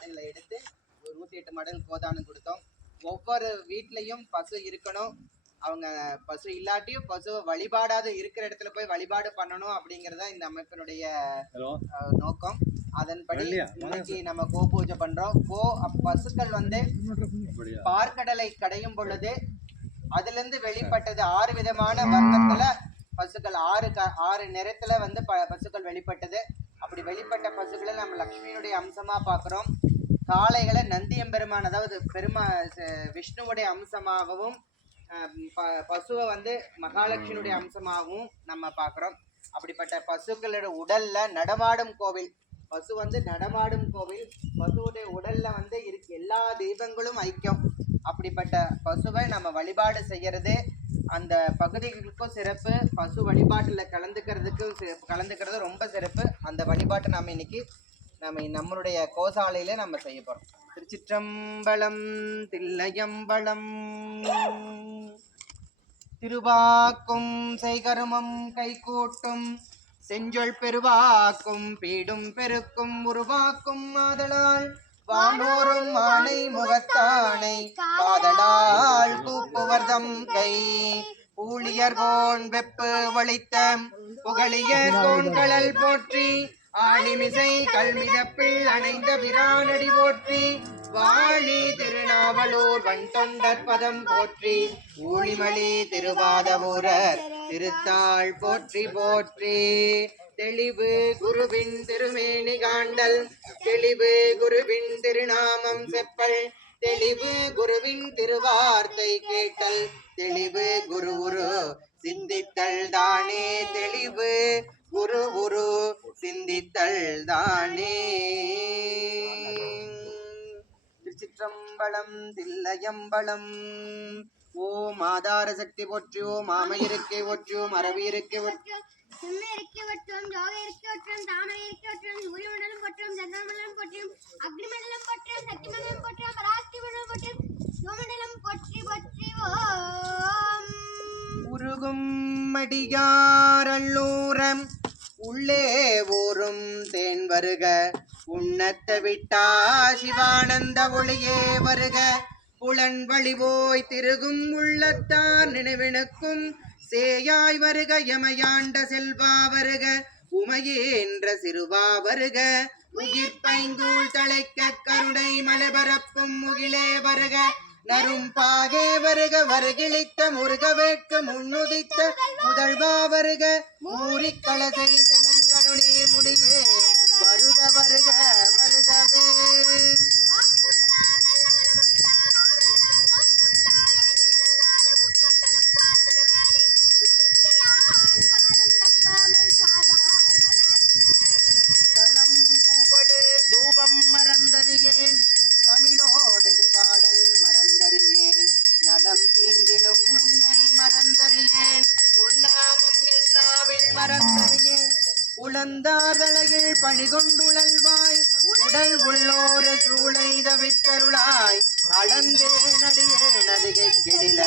மாடுகளை எடுத்து 108 மாடுகள் கோதானம் கொடுத்தோம். ஒவ்வொரு வீட்லயும் பசு இருக்கணும், அவங்க பசு இல்லாட்டியும் பசுவை வழிபாடாத இருக்கிற இடத்துல போய் வழிபாடு பண்ணணும் அப்படிங்கறத இந்த அமைப்பினுடைய நோக்கம். அதன்படி இன்னைக்கு நம்ம கோ பூஜை பண்றோம். பசுக்கள் பார்க்கடலை கடையும் பொழுது அதுல இருந்து வெளிப்பட்டது 6 விதமான வர்ணத்துல பசுக்கள், 6 நிறத்துல பசுக்கள் வெளிப்பட்டது. அப்படி வெளிப்பட்ட பசுக்களை நம்ம லக்ஷ்மியினுடைய அம்சமா பாக்குறோம். காளைகளை நந்தியம்பெருமான், அதாவது விஷ்ணுவுடைய அம்சமாகவும், பசுவை மகாலட்சுமியுடைய அம்சமாகவும் நம்ம பாக்குறோம். அப்படிப்பட்ட பசுக்களோட உடல்ல நடமாடும் கோவில், பசு நடமாடும் கோவில். பசுவுடைய உடல்ல இருக்கு எல்லா தெய்வங்களும் ஐக்கியம். அப்படிப்பட்ட பசுவை நம்ம வழிபாடு செய்யறது அந்த பகுதிகளுக்கும் சிறப்பு. பசு வழிபாட்டுல கலந்துக்கிறது ரொம்ப சிறப்பு. அந்த வழிபாட்டை நாம இன்னைக்கு நம்மளுடைய கோசாலையில நம்ம செய்ய போறோம். திருச்சிற்றம்பலம் தில்லையம்பலம். திருவாக்கும் செய்கருமம் கைகூட்டும் செஞ்சொல் பெருவாக்கும் பீடும் பெருக்கும் உருவாக்கும் ஆதலால் வானோரும் ஆணை முகத்தானை காதலால் கூப்புவர்தம் கை ஊழியர்கோன் வெப்பு வளித்த புகழியர் கோண்களல் போற்றி ஆணிமிசை கல்மிதப்பில் அணைந்த பிரானடி போற்றி வாழி திருநாவலூர் வண்தொண்டர் பதம் போற்றி ஊழிமலி திருவாதவூரர் திருத்தாள் போற்றி போற்றி. தெளிவு குருவின் திருமேனி காண்டல் தெளிவு குருவின் திருநாமம் செப்பல் தெளிவு குருவின் திருவார்த்தை கேட்டல் தெளிவு குரு உரு சிந்தித்தல் தானே தெளிவு குரு உரு சிந்தித்தல் தானே. திருச்சிற்றம்பலம் தில்லையம்பலம். ஓம் ஆதார சக்தி போற்றி, ஓம் ஆமையிருக்கை போற்றி, ஓம் அரவியிருக்கை போற்றி, உருகும் மடியாரல்லூரம் உள்ளே ஊரும் தேன் வருக உண்ணத்த விட்டா சிவானந்த ஒளியே வருக புலன் வழிபோய் திருகும் உள்ளத்தார் நினைவினுக்கும் சேயாய் வருக எமையாண்ட செல்வா வருக உமையேன்ற சிறுவா வருக உயிர் பைங்கூழ் தழைக்க கருணை மலபரப்பும் முகிலே வருக நரும் பாகே வருக வருகிழித்த முருக வேட்க முன்னுதித்த முதல்வா வருக மூரி கலசை கலங்களுடைய முடியே வருக வருக வருகவே. மறந்தறியேன் தமிழோடு பாடல் மறந்தறியேன் நலம் தீங்கிலும் உன்னை மறந்தறியேன் உண்ணாமம் எண்ணாவில் மறந்தறியேன் உளந்தாதலையில் பணிகொண்டுழல்வாய் உடல் உள்ளோரு சூளை தவித்தருளாய் அளந்தே நடியே நதிகை கெடில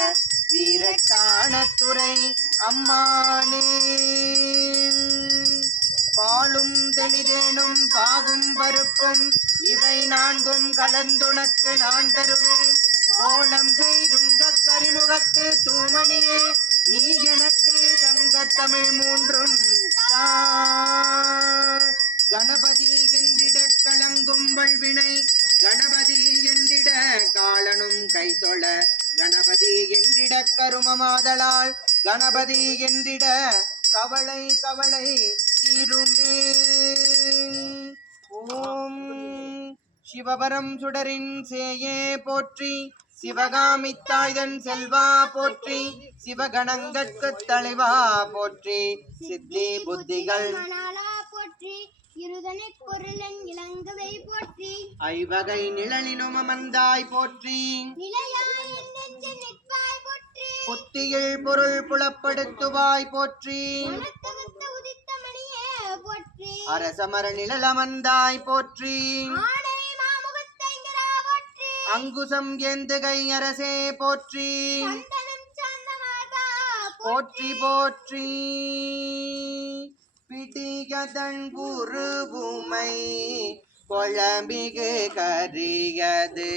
வீரட்டானத்துறை அம்மானே. பாலும் தெளிதேனும் பாகும் பருப்பும் இவை 4 கலந்துனக்கு நான் தருவேன் கோலம் செய்துங்க கரிமுகத்து தூமணியே நீ எனக்கு சங்க தமிழ் 3 கணபதி என்றிட களங்கும் வல்வினை கணபதி என்றிட காலனும் கைதொழ கணபதி என்றிட கருமமாதலால் கணபதி என்றிட கவலை கவலை தீருமே. ஓம் சிவபரம் சுடரின் சேயே போற்றி சிவகாமித்தாய்தன் செல்வா போற்றி சிவகணங்கட்கு தலைவா போற்றி சித்தி புத்திகள் போற்றி இருதனை பொருளன் இளங்கவை போற்றி ஐவகை நிழலினும் அமர்ந்தாய் போற்றி புத்தியில் பொருள் புலப்படுத்துவாய் போற்றி அரசமர நிழல் அமர்ந்தாய் போற்றி அங்குசம் ஏந்துகை அரசே போற்றி போற்றி போற்றி பிடியதன் குருவுமை கொழம்பிகு கரியது